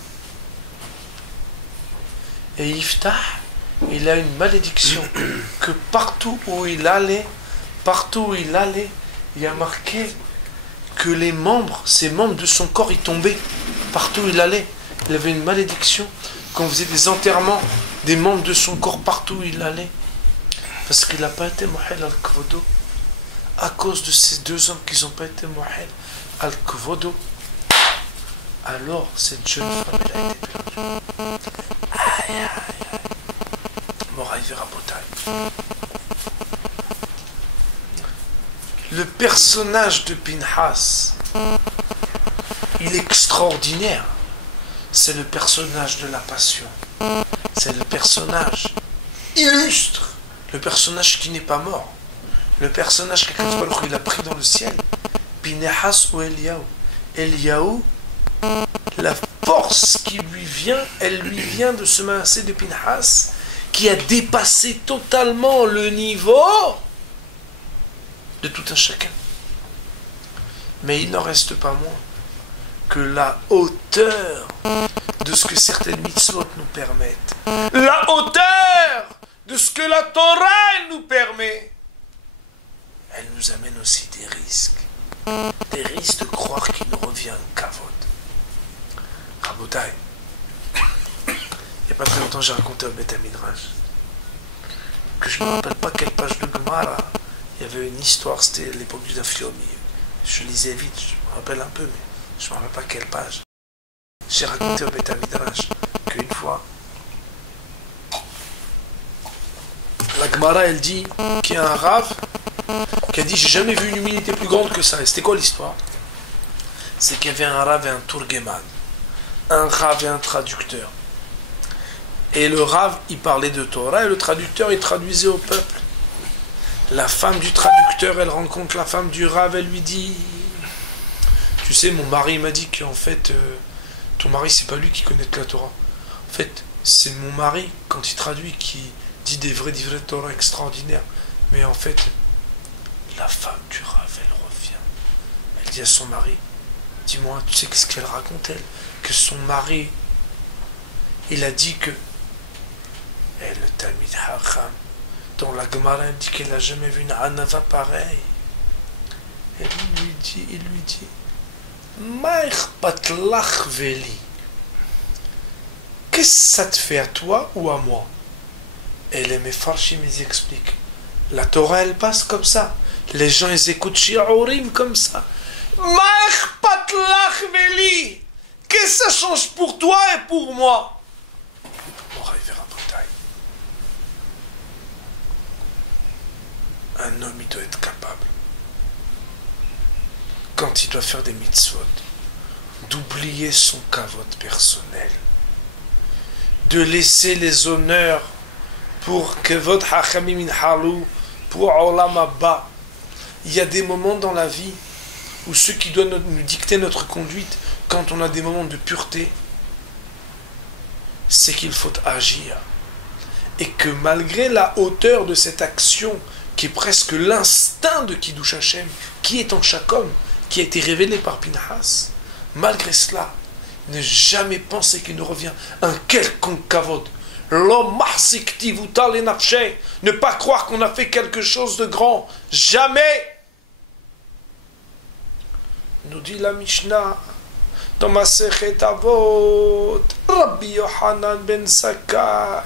Et Yiftah, il a une malédiction que partout où il allait, il y a marqué que les membres, ces membres de son corps, ils tombaient. Partout où il allait. Il avait une malédiction qu'on faisait des enterrements des membres de son corps partout où il allait. Parce qu'il n'a pas été Mohel al-Kvodo. À cause de ces deux hommes qui n'ont pas été Mohel al-Kvodo, alors cette jeune femme elle a été perdue. Aïe, aïe, aïe. Moraï Rabotai. Le personnage de Pinhas, il est extraordinaire. c'est le personnage de la passion. C'est le personnage illustre, le personnage qui n'est pas mort, le personnage qu'Akadosh Baruch Hu, il a pris dans le ciel. Pinehas ou Eliaou. Eliaou, la force qui lui vient, elle lui vient de ce maasé de Pinehas, qui a dépassé totalement le niveau de tout un chacun. Mais il n'en reste pas moins que la hauteur de ce que certaines mitzvot nous permettent, la hauteur de ce que la Torah elle nous permet, elle nous amène aussi des risques de croire qu'il nous revient un kavod. Rabotai, il n'y a pas très longtemps j'ai raconté au Beth Midrash que je ne me rappelle pas quelle page de Gemara, il y avait une histoire, c'était l'époque du Daf Yomi. Je lisais vite, je me rappelle un peu, mais je ne me rappelle pas quelle page. J'ai raconté au Beth Midrash qu'une fois, la Gemara elle dit qu'il y a un Rav qui a dit j'ai jamais vu une humilité plus grande que ça. Et c'était quoi l'histoire? C'est qu'il y avait un Rav et un Turgeman, un Rav et un traducteur. Et le Rav il parlait de Torah et le traducteur il traduisait au peuple. La femme du traducteur elle rencontre la femme du Rav, elle lui dit tu sais mon mari m'a dit qu'en fait ton mari c'est pas lui qui connaît la Torah. En fait c'est mon mari quand il traduit qui dit des vrais Torah extraordinaires. Mais en fait, la femme du Rav, elle revient. Elle dit à son mari, dis-moi, tu sais qu'est-ce qu'elle raconte elle? Que son mari, il a dit que, et le Talmid Hacham, dans la Gemara, elle dit qu'elle n'a jamais vu une Hanava pareille. Et il lui dit, Maïch patlach veli. Qu'est-ce que ça te fait à toi ou à moi? Et les Mefarshim, ils expliquent. La Torah, elle passe comme ça. Les gens, ils écoutent Shi'urim comme ça. Ma'ech patlach veli. Qu'est-ce que ça change pour toi et pour moi? On va arriver à Rabotai. Un homme, il doit être capable, quand il doit faire des mitzvot, d'oublier son kavod personnel, de laisser les honneurs pour que votre hachamim inhalu, pour olam haba. Il y a des moments dans la vie où ceux qui doivent nous dicter notre conduite, quand on a des moments de pureté, c'est qu'il faut agir. Et que malgré la hauteur de cette action, qui est presque l'instinct de Kiddush Hashem, qui est en chaque homme, qui a été révélé par Pinhas, malgré cela, ne jamais penser qu'il nous revient un quelconque kavod. Ne pas croire qu'on a fait quelque chose de grand. Jamais. Nous dit la Mishnah dans Masechet Avot, Rabbi Yohanan ben Zakkai,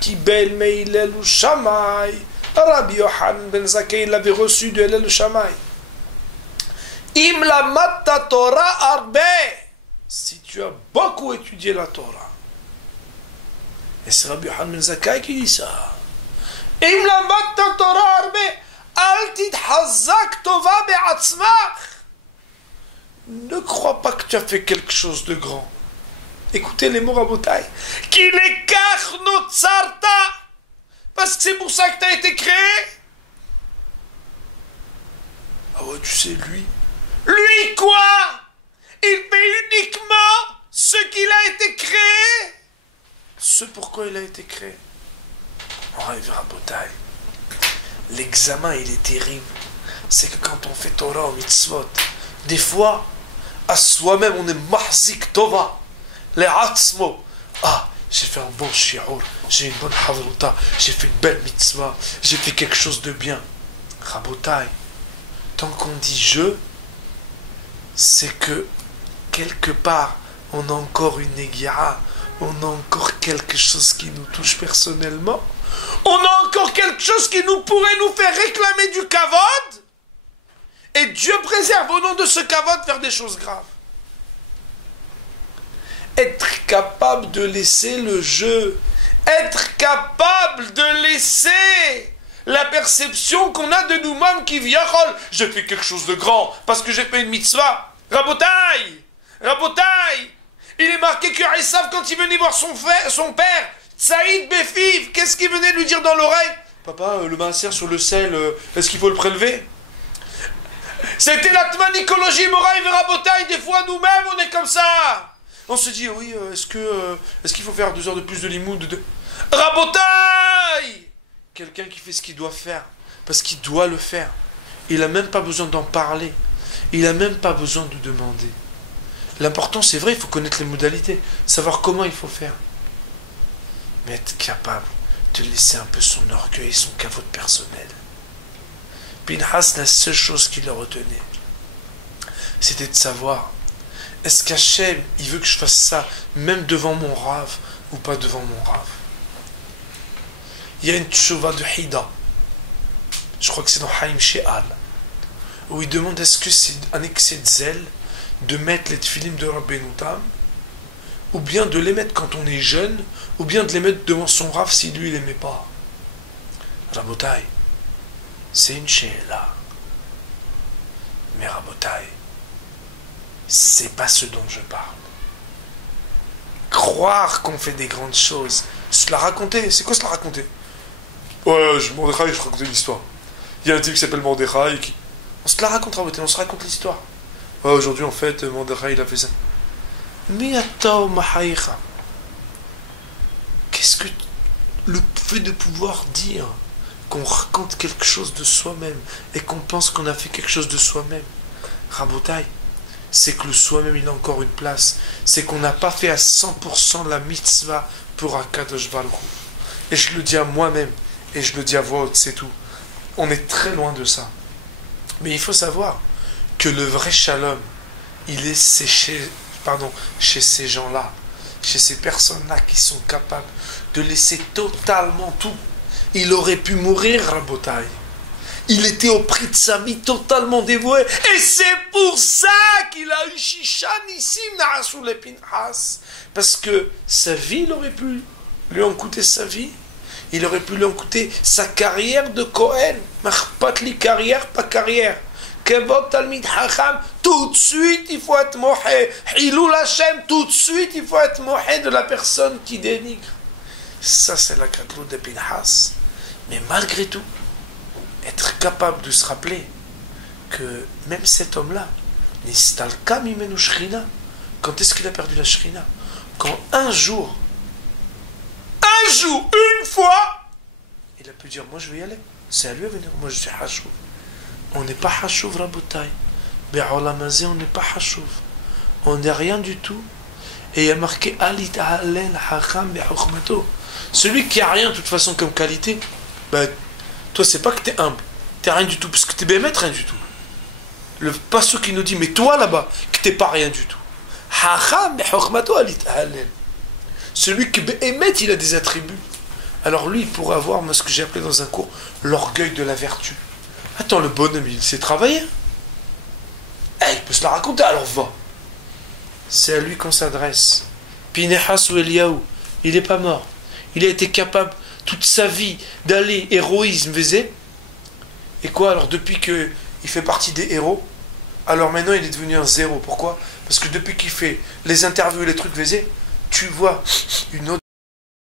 Kibel me'ilel Shamai. Rabbi Yohanan ben Zakkai l'avait reçu de Hillel Shammai. Im lamatta Torah arbe. Si tu as beaucoup étudié la Torah. Et c'est Rabbi Yohanan ben Zakkai qui dit ça. Im lamatta Torah arbe, al titchazak tova be'atzmach. Ne crois pas que tu as fait quelque chose de grand. Écoutez les mots Rabotai. Qu'il est karnotsarta. Parce que c'est pour ça que tu as été créé. Ah ouais, tu sais, lui. Lui quoi? Il fait uniquement ce qu'il a été créé. Ce pourquoi il a été créé. On arrive à Rabotai. L'examen, il est terrible. C'est que quand on fait Torah ou mitzvot, des fois, à soi-même, on est mahzik tova, les atzmo. Ah, j'ai fait un bon shi'ur, j'ai une bonne havruta, j'ai fait une belle mitzvah, j'ai fait quelque chose de bien. Rabotai, tant qu'on dit je, c'est que quelque part, on a encore une négira, on a encore quelque chose qui nous touche personnellement, on a encore quelque chose qui nous pourrait nous faire réclamer du kavod. Et Dieu préserve au nom de ce kavod de faire des choses graves. Être capable de laisser le jeu. Être capable de laisser la perception qu'on a de nous-mêmes qui vient. J'ai fait quelque chose de grand parce que j'ai fait une mitzvah. Rabotai, Rabotai, Il est marqué que Esav, quand il venait voir son père, Saïd Befiv, qu'est-ce qu'il venait lui dire dans l'oreille? Papa, le maaser sur le sel, est-ce qu'il faut le prélever? C'était la tmanicologie, Moraï Verabotaï. Des fois, nous-mêmes, on est comme ça. On se dit, oui, est-ce qu'il faut faire 2 heures de plus de limoud de... Rabotaï! Quelqu'un qui fait ce qu'il doit faire, parce qu'il doit le faire. Il n'a même pas besoin d'en parler. Il n'a même pas besoin de demander. L'important, c'est vrai, il faut connaître les modalités, savoir comment il faut faire. Mais être capable de laisser un peu son orgueil et son cavote personnel. Pinhas, la seule chose qui le retenait, c'était de savoir, est-ce qu'Hachem, il veut que je fasse ça, même devant mon rave, ou pas devant mon rave? Il y a une tchouva de Hida, je crois que c'est dans Haïm She'al, où il demande est-ce que c'est un excès de zèle de mettre les tfilim de Rabbeinu Tam, ou bien de les mettre quand on est jeune, ou bien de les mettre devant son rave si lui il n'aimait pas. Rabotai, c'est une she'ela. Mais Rabotai, c'est pas ce dont je parle. Croire qu'on fait des grandes choses, se la raconter, c'est quoi se la raconter? Ouais, Mordechai, je racontais l'histoire. Il y a un type qui s'appelle Mordechai qui... On se la raconte, Rabotai, on se raconte l'histoire. Ouais, aujourd'hui, en fait, Mordechai, il a fait ça. Qu'est-ce que le fait de pouvoir dire qu'on raconte quelque chose de soi-même et qu'on pense qu'on a fait quelque chose de soi-même, Rabotai, c'est que le soi-même il a encore une place, c'est qu'on n'a pas fait à 100% la mitzvah pour Akadosh Baruch Hu. Et je le dis à moi-même et je le dis à voix haute, c'est tout. On est très loin de ça. Mais il faut savoir que le vrai shalom, il est chez ces gens-là, chez ces personnes-là qui sont capables de laisser totalement tout. Il aurait pu mourir, Rabotai. Il était au prix de sa vie totalement dévoué. Et c'est pour ça qu'il a eu Shisha Nissim Na'asul et Pinhas. Parce que sa vie, il aurait pu lui en coûter sa vie. Il aurait pu lui en coûter sa carrière de Kohen. Machpatli, carrière, pas carrière. Kevod Talmid Hacham, tout de suite il faut être mohé. Hilul Hashem, tout de suite il faut être mohé de la personne qui dénigre. Ça c'est la gadlout de Pinhas. Mais malgré tout, être capable de se rappeler que même cet homme-là, Nistalka Mimenu Shrina, quand est-ce qu'il a perdu la Shrina? Quand un jour, une fois, il a pu dire, moi je vais y aller. C'est à lui à venir, moi je suis Hachouv. On n'est pas Hachouv, Rabotai. Be'olamazé, on n'est pas Hachouv. On n'est rien du tout. Et il y a marqué Ali Ta'alen Hacham Be'chokhmato. Celui qui a rien de toute façon comme qualité, ben, toi c'est pas que t'es humble, t'es rien du tout, parce que t'es bémet rien du tout. Le passage qui nous dit, mais toi là-bas, que t'es pas rien du tout. Hacham Be'chokhmato Ali Ta'alen. Celui qui bémet, il a des attributs. Alors lui, il pourrait avoir, moi, ce que j'ai appelé dans un cours, l'orgueil de la vertu. Attends, le bonhomme, il sait travailler. Il peut se la raconter, alors va. C'est à lui qu'on s'adresse. Pinehas ou Eliaou, il n'est pas mort. Il a été capable, toute sa vie, d'aller héroïsme, Vézé. Et quoi, alors, depuis qu'il fait partie des héros, alors maintenant, il est devenu un zéro. Pourquoi? Parce que depuis qu'il fait les interviews et les trucs, Vézé, tu vois une autre